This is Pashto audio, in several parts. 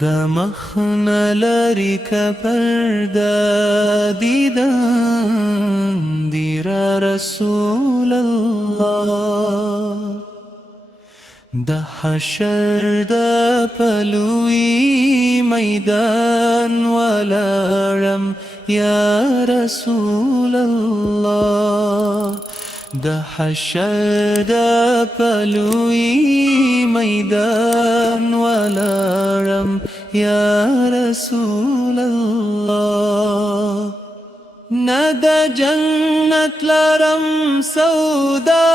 د مخنه لري که پرده دیدن دی را رسول الله د حشر د پلوی میدان ولاړم یا رسول الله د حشر د پلوی میدان ولاړم یا رسول الله نه د جنت لرم سودا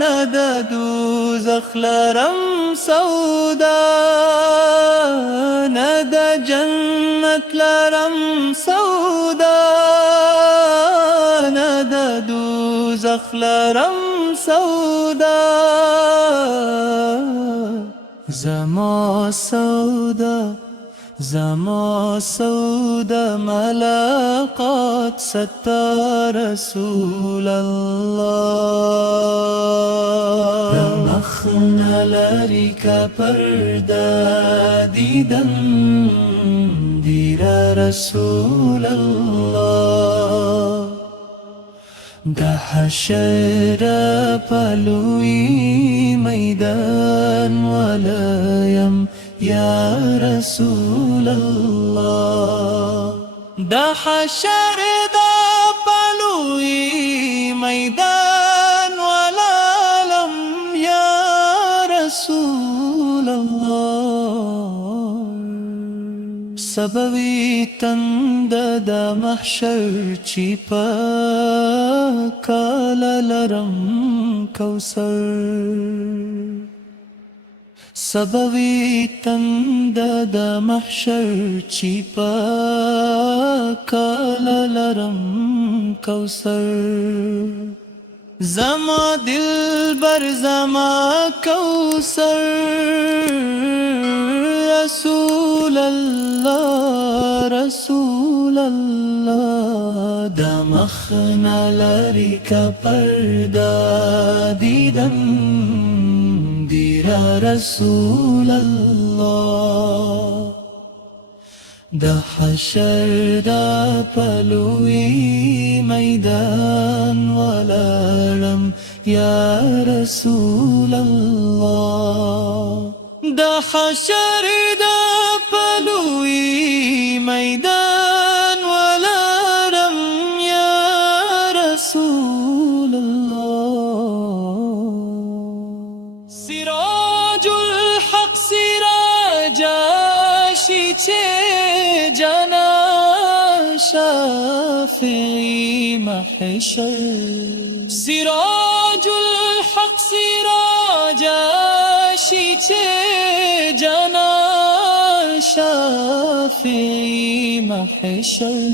نه د دوزخ لرم سودا نه د جنت لرم سودا نه د دوزخ لرم سودا زما سودا ملاقات ستا رسول الله مخنا لري که پرده دیدن دیر رسول الله د حشر پلوی میدان ولایم یا رسول الله د حشر د پلوی میدان ولالم یا رسول الله سبوی تند د محشر چی پا کال لرم کوثر سبوی تند د محشر چی پا کال لرم کوثر زما دلبر زما کوثر رسول الله د مخنا لري که پرده دیدن دیر رسول الله د حشر د پلوی میدان ولاړم یا رسول الله د حشر د پلوی میدان ولارم یا رسول الله سراج الحق سراجا شیچه جانا شافعی محشر سراج الحق سراجا شیچه جانا شافعی محشر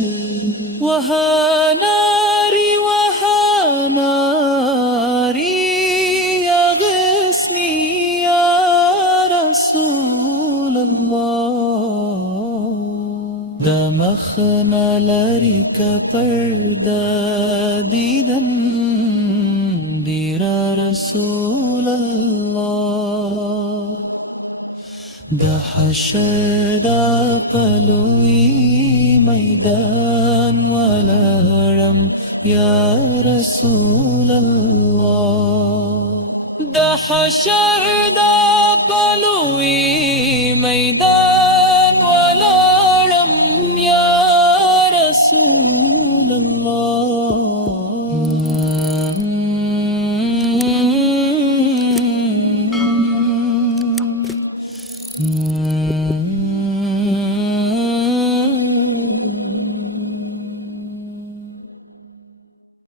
وهاناري يغثني يا رسول الله د مخنا لري که پرده دیدن دیر رسول الله د حشر د پلوی میدان ولاړم یا رسول الله د حشر د پلوی میدان